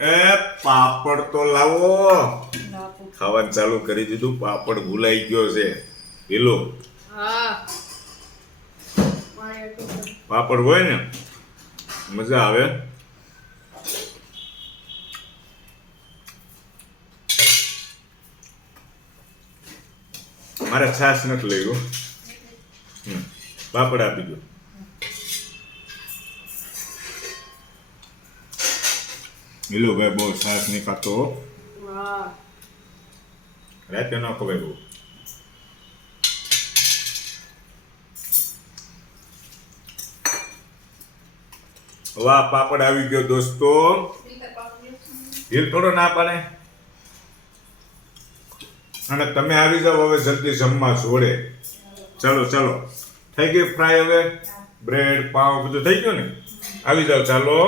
એ પાપડ તો લાવો. લાપુ. ખાવાનું ચાલુ કરી દીધું. પાપડ ભૂલાઈ ગયો છે પેલો હા મારે તો પાપડ હોય ને મજા આવે. મારે છાશ નથી લઈ ગયો. પાપડ આપી દો. મિલો ભાઈ બહુ છાશ નહીં ખાતો. હા રાતે ન ખવાય બહુ. વાહ પાપડ આવી ગયો દોસ્તો. હિલ થોડો ના પાડે. અને તમે આવી જાઓ હવે જલ્દી જમવા જોડે. ચાલો ચાલો થઈ ગઈ ફ્રાય. હવે બ્રેડ પાવ બધું થઈ ગયું ને. આવી જાઓ ચાલો.